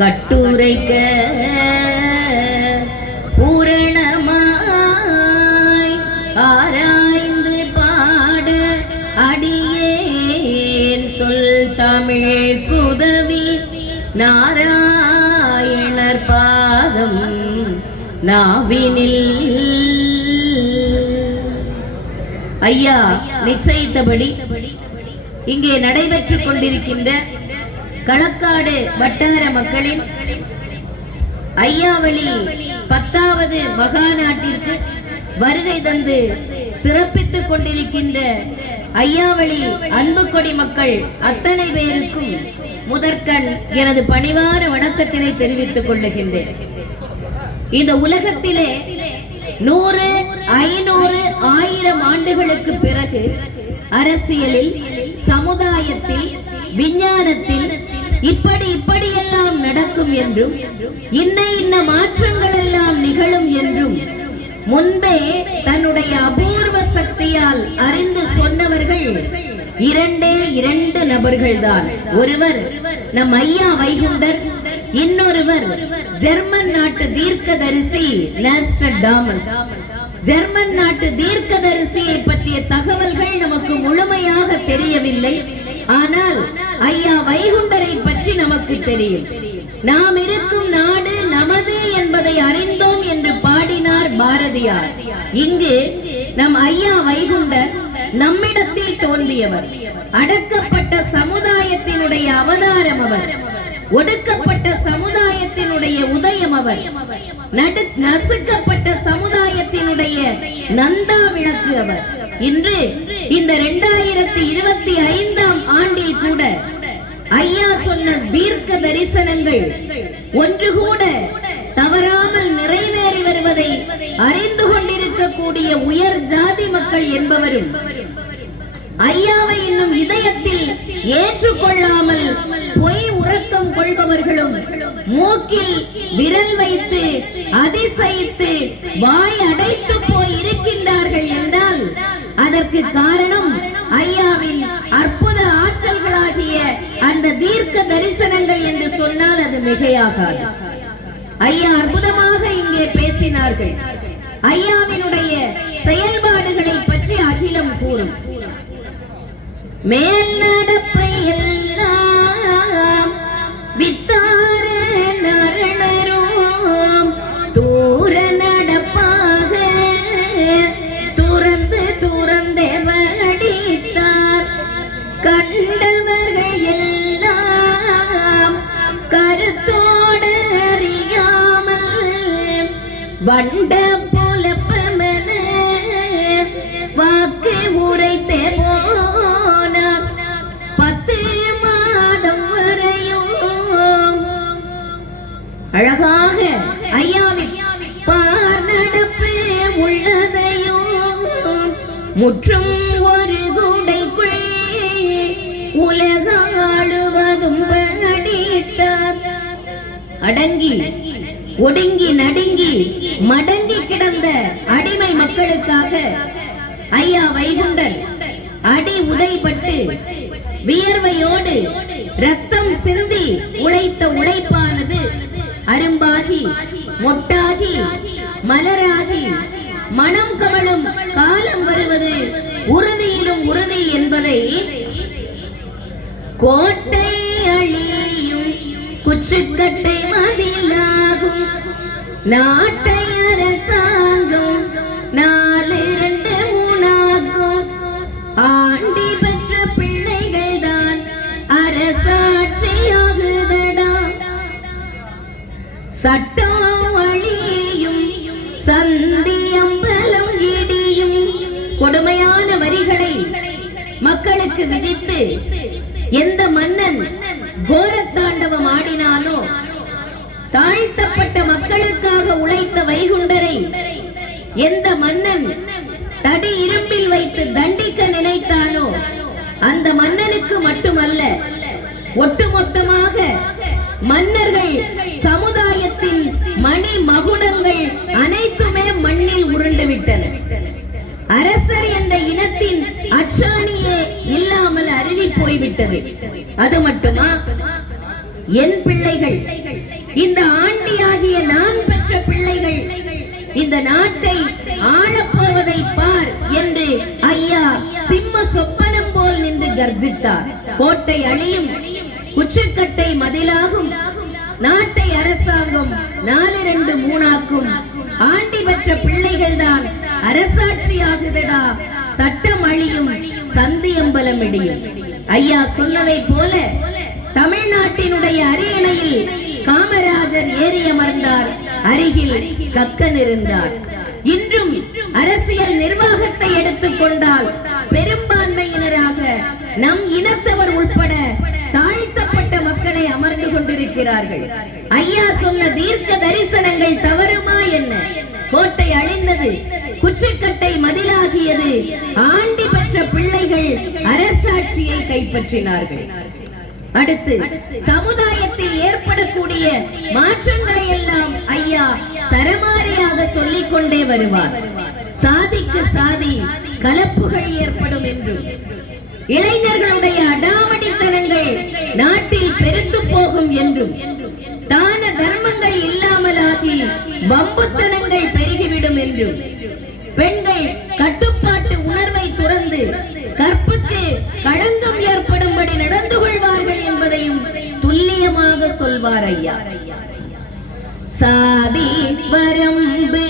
கட்டுரைக்க பூரணமாய் ஆராய்ந்து பாட அடியேன் சொல் தமிழ் புதவி நாராயணர் பாதம் நாவினில். ஐயா நிச்சயித்தபடி இங்கே நடைபெற்றுக் கொண்டிருக்கின்ற களக்காடு வட்டார மக்களின் ஐயாவளி பத்தாவது மகாநாட்டிற்கு வருகை தந்து சிறப்பித்துக் கொண்டிருக்கின்ற ஐயாவளி அன்பு கொடி மக்கள் அத்தனை பேருக்கும் முதற்கண் எனது பணிவான வணக்கத்தினை தெரிவித்துக் கொள்ளுகின்றேன். இந்த உலகத்திலே நூறு ஐநூறு ஆயிரம் ஆண்டுகளுக்கு பிறகு அரசியலில் சமுதாயத்தில் விஞ்ஞானத்தில் இப்படி இப்படியெல்லாம் நடக்கும் என்றும் இன்ன இன்ன மாற்றங்கள் எல்லாம் நிகழும் என்றும் முன்பே தன்னுடைய அபூர்வ சக்தியால் அறிந்து சொன்னவர்கள் இரண்டே இரண்டு நபர்கள்தான். ஒருவர் நம் ஐயா வைகுண்டர் இன்னொருவர் ஜெர்மன் நாட்டு தீர்க்கதரிசி டாமஸ். ஜெர்மன் நாட்டு தீர்க்கதரிசியை பற்றிய தகவல்கள் நமக்கு முழுமையாக தெரியவில்லை. ஆனால் ஐயா வைகுண்டரை பற்றி நமக்கு தெரியும். நாம் இருக்கும் நாடு நமது என்பதை அறிந்தோம் என்று பாடினார் பாரதியார். இங்கு நம் ஐயா வைகுண்டர் நம்மிடத்தில் தோன்றியவர். அடக்கப்பட்ட சமுதாயத்தினுடைய அவதாரம் அவர். ஒடுக்கப்பட்ட சமுதாயத்தினுடைய உதயம் அவர். நடு நசுக்கப்பட்ட சமுதாயத்தினுடைய நந்தா விளக்கு அவர். இன்று இந்த இரண்டாயிரத்தி இருபத்தி ஐந்தாம் ஆண்டில் கூட ஐயா சொன்ன தீர்க்க தரிசனங்கள் ஒன்று கூட தவறாமல் நிறைவேறி வருவதை அறிந்து கொண்டிருக்கக்கூடிய உயர் ஜாதி மக்கள் என்பவரும் ஐயாவை இன்னும் இதயத்தில் ஏற்றுக்கொள்ளாமல் பொய் உறக்கம் கொள்பவர்களும் மூக்கில் விரல் வைத்து அதிசயித்து வாய் அடைத்து போய் இருக்கின்றார்கள் என்றால் அதற்கு காரணம் ஐயாவின் அற்புத ஆற்றல்களாகிய அந்த தீர்க்க தரிசனங்கள் என்று சொன்னால் அது மிகையாகாது. ஐயா அற்புதமாக இங்கே பேசினார்கள். ஐயாவினுடைய செயல்பாடுகளை பற்றி அகிலம் கூறும். மேல் நடப்பை எல்லாம் வித்தார நரண முற்றும் ஒரு குடைக்குள் உலகாளுவதும் படித்தார். அடங்கி ஒடுங்கி நடுங்கி மடங்கி கிடந்த அடிமை மக்களுக்காக ஐயா வைகுண்டர் அடி உதைப்பட்டு வியர்வையோடு ரத்தம் சிந்தி உழைத்த உழைப்பானது அரும்பாகி மொட்டாகி மலராகி மனம் கமலும் உறுதியிலும் உறுதி என்பதை கோட்டை அழியும் குச்சுக்கட்டை மதிலாகும். நாட்டை அரசாங்கம் நாலு இரண்டு மூணாகும் ஆண்டி பெற்ற பிள்ளைகள் தான் அரசாட்சியாகுதடா. சட்டம் அவனுக்கு விதித்து எந்த மன்னன் கோரத்தாண்டவம் ஆடினானோ தாழ்த்தப்பட்ட மக்களுக்காக உழைத்த வைகுண்டரை எந்த மன்னன் தடி இரும்பில் வைத்து தண்டிக்க நினைத்தானோ அந்த மன்னனுக்கு மட்டுமல்ல ஒட்டுமொத்தமாக மன்னர்கள் சமுதாயத்தின் மணி மகுடங்கள் அனைத்துமே மண்ணில் உருண்டு விட்டன. அரசர் என்ற இனத்தின் அச்சாணியே இல்லாமல் அருவி போய்விட்டது. அது மட்டுமா? என் பிள்ளைகள் இந்த ஆண்டியாகிய நான் பெற்ற பிள்ளைகள் இந்த நாட்டை ஆளப்போவதை பார் என்று ஐயா சிம்ம சொப்பனம் போல் நின்று கர்ஜித்தார். கோட்டை அழியும் குச்சக்கட்டை மதிலாகும் நாட்டை அரசாங்கம் நாலு ரெண்டு மூணாக்கும் ஆண்டி பெற்ற பிள்ளைகள் தான் அரசாட்சியாகுதடா. சட்டம் அழியும் சந்தியம்பலம் இடியும் ஐயா சொன்னதை போல தமிழ்நாட்டினுடைய அரியணையில் காமராஜர் ஏறி அமர்ந்தார் அருகில் கக்கன் இருந்தார் இன்றும் அரசியல் நிர்வாகத்தை எடுத்துக்கொண்டால் பெரும்பான்மையினராக நம் இனத்தவர் உட்பட தாழ்த்தப்பட்ட மக்களை அமர்ந்து கொண்டிருக்கிறார்கள். ஐயா சொன்ன தீர்க்க தரிசனங்கள் தவறுமா என்ன? அழிந்தது. குச்சிக்கட்டை மதிலாகியது. ஆண்டி பெற்ற பிள்ளைகள் அரசாட்சியை கைப்பற்றினார்கள். அடுத்து சமுதாயத்தில் ஏற்படக்கூடிய மாற்றங்களை எல்லாம் ஐயா சரமாரியாக சொல்லிக் கொண்டே வருவார். சாதிக்கு சாதி கலப்புகள் ஏற்படும் என்றும் இளைஞர்களுடைய அடாவடித்தனங்கள் நாட்டில் பெருத்து போகும் என்றும் தான தர்மங்கள் இல்லாமலாகி வம்புத்தனங்கள் பெண்கள் கட்டுப்பாட்டு உணர்வை துறந்து கற்புக்கு களங்கம் ஏற்படும்படி நடந்து கொள்வார்கள் என்பதையும் துல்லியமாக சொல்வார் ஐயா. சாதி வரம்பு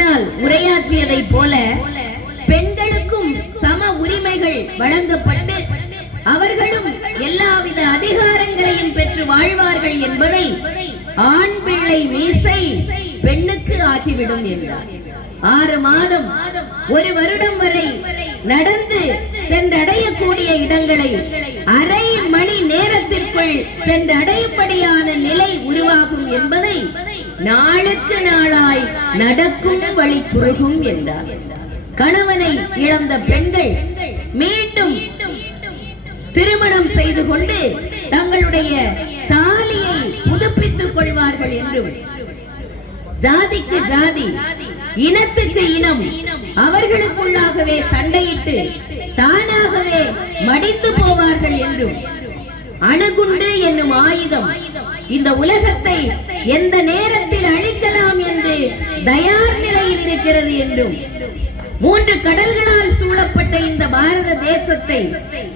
முன்னால் உரையாற்றியதை போல பெண்களுக்கும் சம உரிமைகள் வழங்கப்பட்டு அவர்களும் எல்லாவித அதிகாரங்களையும் பெற்று வாழ்வார்கள் என்பதை ஆண் பிள்ளை மீசை பெண்ணுக்கு ஆகிவிடும் என்றார். ஆறு மாதம் ஒரு வருடம் வரை நடந்து சென்றடையக்கூடிய இடங்களை அரை மணி நேரத்திற்குள் சென்றடையும்படியான நிலை உருவாகும் என்பதை நாளுக்கு நாளாய் நடக்கும் வழி குறுகும் என்றார். கணவனை இழந்த பெண்கள் மீண்டும் திருமணம் செய்து கொண்டு தங்களுடைய தாலியை புதுப்பித்துக் கொள்வார்கள் என்றும் ஜாதிக்கு ஜாதி இனத்துக்கு இனம் அவர்களுக்குள்ளாகவே சண்டையிட்டு தானாகவே மடிந்து போவார்கள் என்றும் அணுகுண்டு என்னும் ஆயுதம் இந்த உலகத்தை எந்த நேரத்தில் அழிக்கலாம் என்று தயார் நிலையில் இருக்கிறது என்றும் மூன்று கடல்களால் சூழப்பட்ட இந்த பாரத தேசத்தை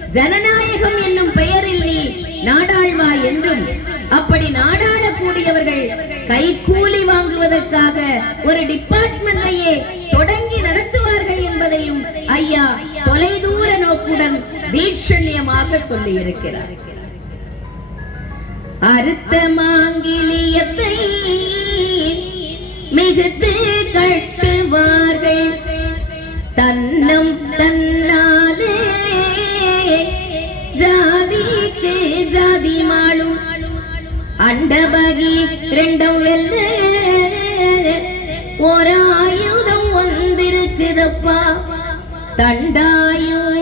ஜனநாயகம் என்னும் பெயரில் நீ நாடாழ்வாய் என்றும் அப்படி நாடாளக்கூடியவர்கள் கைக்கூலி வாங்குவதற்காக ஒரு டிபார்ட்மெண்டையே தொடங்கி நடத்துவார்கள் என்பதையும் ஐயா தொலைதூர நோக்குடன் தீட்சண்யமாக சொல்லி இருக்கிறார் அறுத்த மாங்கிலியத்தை மிகுத்து கட்டுவார்கள். தன்னம் தன்னாலே ஜாதிக்கு ஜாதி மாளும். அண்டபகி ரெண்டும் வெல்ல ஒரு ஆயுதம் வந்திருக்குதப்பா. தண்டாயுதத்தாலே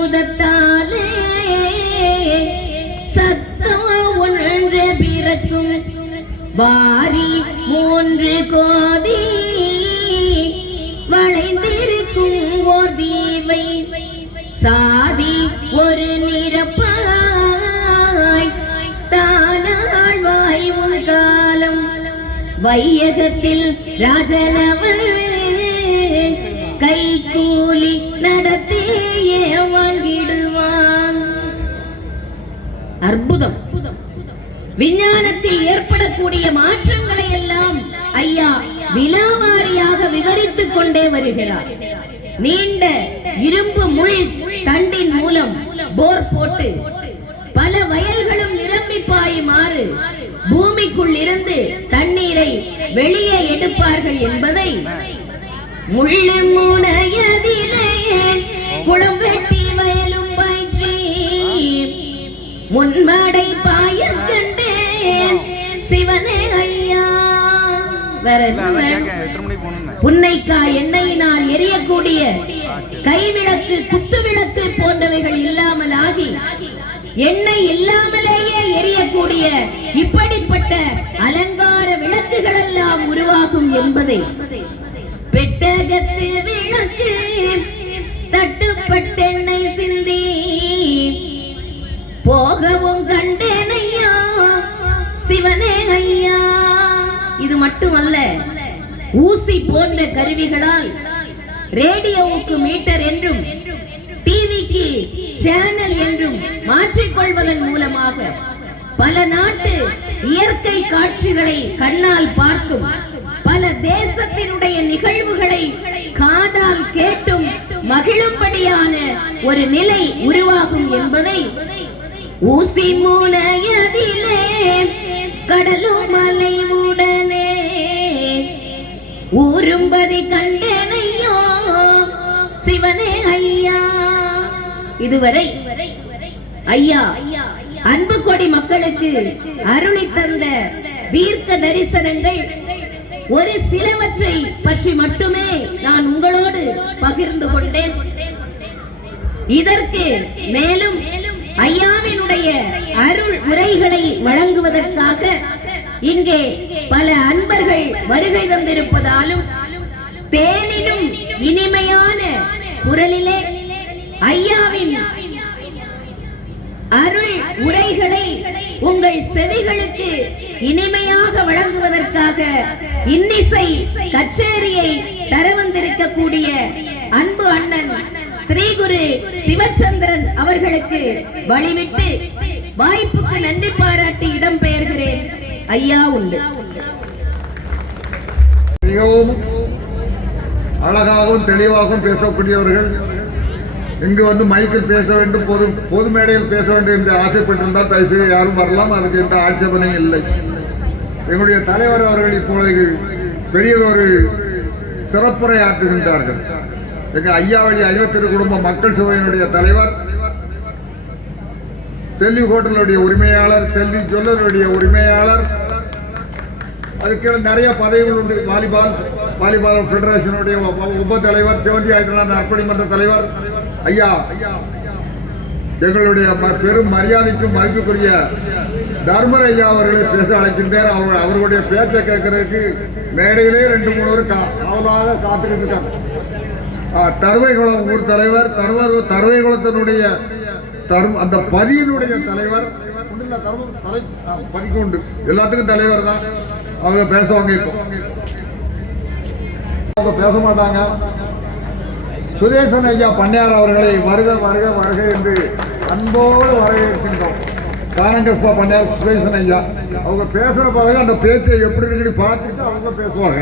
வாரி மூன்று கோதி வளைந்திருக்கும் ஓர் தீவை. சாதி ஒரு நிரப்பாய் தானாழ்வாய் உன் காலம். வையகத்தில் ராஜனவன் கை கூலி நடத்தியே வாங்கிடுவான். அற்புதம். விஞ்ஞானத்தில் ஏற்படக்கூடிய மாற்றங்களை எல்லாம் ஐயா விலாவாரியாக விவரித்துக் கொண்டே வருகிறார். நீண்ட இரும்பு முள் தண்டின் மூலம் போர் போட்டு பல வயல்களும் நிரம்பி பாயுமாறு பூமிக்குள் இருந்து தண்ணீரை வெளியே எடுப்பார்கள் என்பதை முள்ளு முனையதிலே குளம் வெட்டி வயலும் பாய்ச்சி முன்மடை பாயிற்கண்டு சிவனே ஐயா. வேற புன்னைக்காய் எண்ணெயினால் எரியக்கூடிய கைவிளக்கு குத்துவிளக்கு போன்றவைகள் இல்லாமல் ஆகி எண்ணெய் இல்லாமலேயே எரியக்கூடிய இப்படிப்பட்ட அலங்கார விளக்குகள் எல்லாம் உருவாகும் என்பதை பெட்டகத்து விளக்கு தட்டுப்பட்டெண்ணெய் சிந்தி போகவும் கண்டேனையா இறைவனே ஐயா. இது மட்டுமல்ல ஊசி போன்ற கருவிகளால் ரேடியோவுக்கு மீட்டர் என்றும் டிவிக்கு சேனல் என்றும் மாற்றிக்கொள்வதன் மூலமாக பல நாட்டு இயற்கை காட்சிகளை கண்ணால் பார்த்தும் பல தேசத்தினுடைய நிகழ்வுகளை காதால் கேட்டும் மகிழும்படியான ஒரு நிலை உருவாகும் என்பதை ஊசி மூலையதிலே கடலும் மலை உடனே ஊரும்பதி கண்டேனையோ சிவனே ஐயா. இதுவரை ஐயா அன்பு கொடி மக்களுக்கு அருளி தந்த தீர்க்க தரிசனங்கள் ஒரு சிலவற்றை பற்றி மட்டுமே நான் உங்களோடு பகிர்ந்து கொண்டேன். இதற்கு மேலும் ஐயாவினுடைய அருள் உரைகளை வழங்குவதற்காக இங்கே பல அன்பர்கள் வருகை தந்திருப்பதாலும் தேனிலும் இனிமையான குரலிலே ஐயாவின் அருள் உரைகளை உங்கள் செவிகளுக்கு இனிமையாக வழங்குவதற்காக இன்னிசை கச்சேரியை தர வந்திருக்கக்கூடிய அன்பு அண்ணன் ஸ்ரீகுரு சிவச்சந்திரன் அவர்களுக்கு வழிவிட்டு வாய்ப்புக்கு நன்றி பாராட்டி இடம்பெயர்கிறேன் ஐயா உண்டு. மிகவும் அழகாகவும் தெளிவாகவும் பேசக்கூடியவர்கள் இங்கு வந்து மைக்கில் பேச வேண்டும் பொது பொது மேடையில் பேச வேண்டும் என்று ஆசைப்பட்டிருந்தால் தயவுசெய்து யாரும் வரலாம் அதுக்கு எந்த ஆட்சேபனையும் இல்லை. எங்களுடைய தலைவர் அவர்கள் இப்பொழுது பெரியதொரு சிறப்புரை ஆற்றுகின்றார்கள் எங்கள் ஐயாவளி ஐவத்திரு குடும்ப மக்கள் சபையினுடைய தலைவர் செல்வி ஹோட்டலுடைய உரிமையாளர் செல்வி ஜுவல்லருடைய உரிமையாளர் அதுக்கு நிறைய பதவிகள் உண்டு. வாலிபால் வாலிபால் ஃபெடரேஷனுடைய உப- தலைவர் சிவந்தி ஆயுதநாதன் அர்ப்பணி மன்ற தலைவர் ஐயா எங்களுடைய ம- பெரும் மரியாதைக்கும் மதிப்புக்குரிய தர்மர் ஐயா அவர்களை பேச அழைக்கின்றேன். அவர்கள் அவர்களுடைய பேச்சை கேட்கறதுக்கு மேடையிலே ரெண்டு மூணு பேர் கா அவளாக காத்துக்கிட்டு இருக்காங்க தருவைகுளம் ஊர் தலைவர் தருவர் தருவைகுளத்தினுடைய தரும் அந்த பதியினுடைய தலைவர் பதிக்கொண்டு தலை எல்லாத்துக்கும் தலைவர் தான். அவங்க பேசுவாங்க இப்போ. அவங்க பேச மாட்டாங்க. சுரேசன் ஐயா பண்ணையார் அவர்களை வருக வருக வருக என்று அன்போடு வரவேற்கின்றோம். கானங்கஸ்பா பண்ணையார் சுரேசன் ஐயா அவங்க பேசுற பிறகு அந்த பேச்சை எப்படி இருக்குன்னு பார்த்துட்டு அவங்க பேசுவாங்க.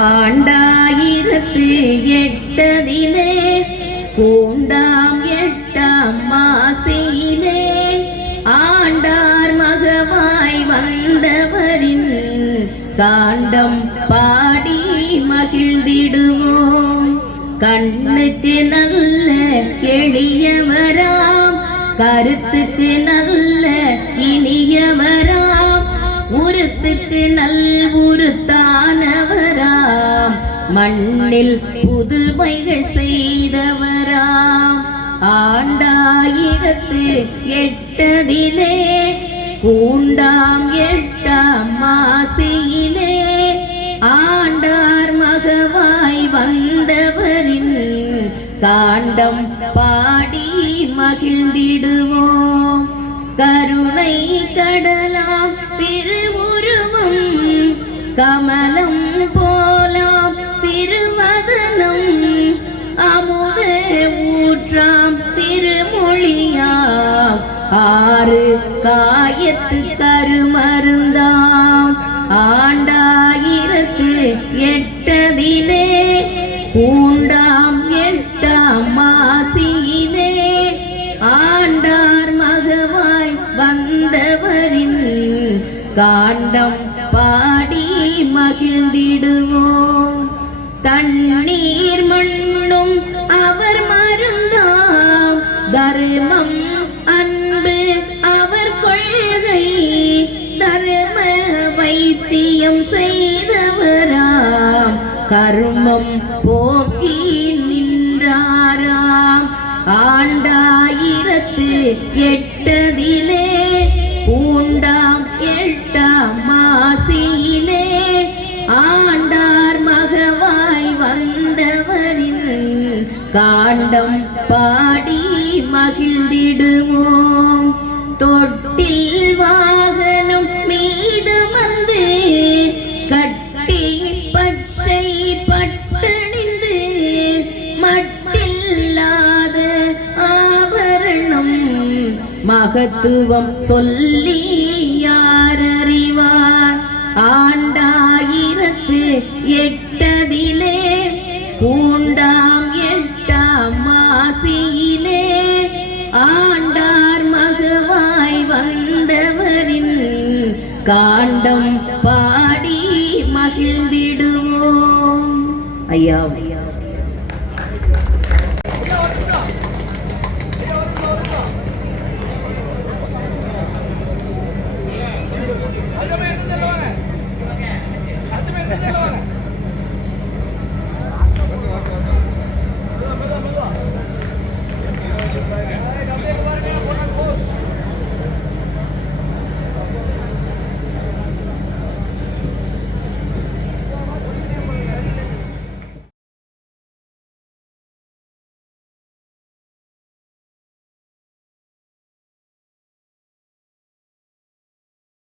ஆண்டாயிரத்து எட்டதிலே பூண்டாம் எட்டாம் மாசியிலே ஆண்டார் மகவாய் வந்தவரின் காண்டம் பாடி மகிழ்ந்திடுவோம். கண்ணுக்கு நல்ல எளியவராம் கருத்துக்கு நல்ல இனியவராம் உருத்துக்கு நல் உருத்து மண்ணில் புதுமைகள் செய்தவராம் ஆண்டாயிரத்து எட்டதிலே பூண்டாம் எட்டாம் மாசியிலே ஆண்டார் மகவாய் வந்தவரின் காண்டம் பாடி மகிழ்ந்திடுவோம். கருணை கடலாம் திருவுருவம் கமலம் ஆறு காயத்து கருமருந்தாம். ஆண்டாயிரத்து எட்டதிலே பூண்டாம் எட்டாம் மாசியிலே ஆண்டார் மகவாய் வந்தவரின் காண்டம் பாடி மகிழ்ந்திடுவோம். தன் ஆண்டாயிரத்து எட்டதிலே பூண்டாம் எட்டாம் மாசியிலே ஆண்டார் மகவாய் வந்தவரின் காண்டம் பாடி மகிழ்ந்திடுவோம் தொட்டில் வா மகத்துவம் சொல்லி யாரறிவார்? ஆண்டாயிரத்து எட்டதிலே பூண்டாம் எட்டாம் மாசியிலே ஆண்டார் மகவாய் வந்தவரின் காண்டம் பாடி மகிழ்ந்திடுவோம். ஐயா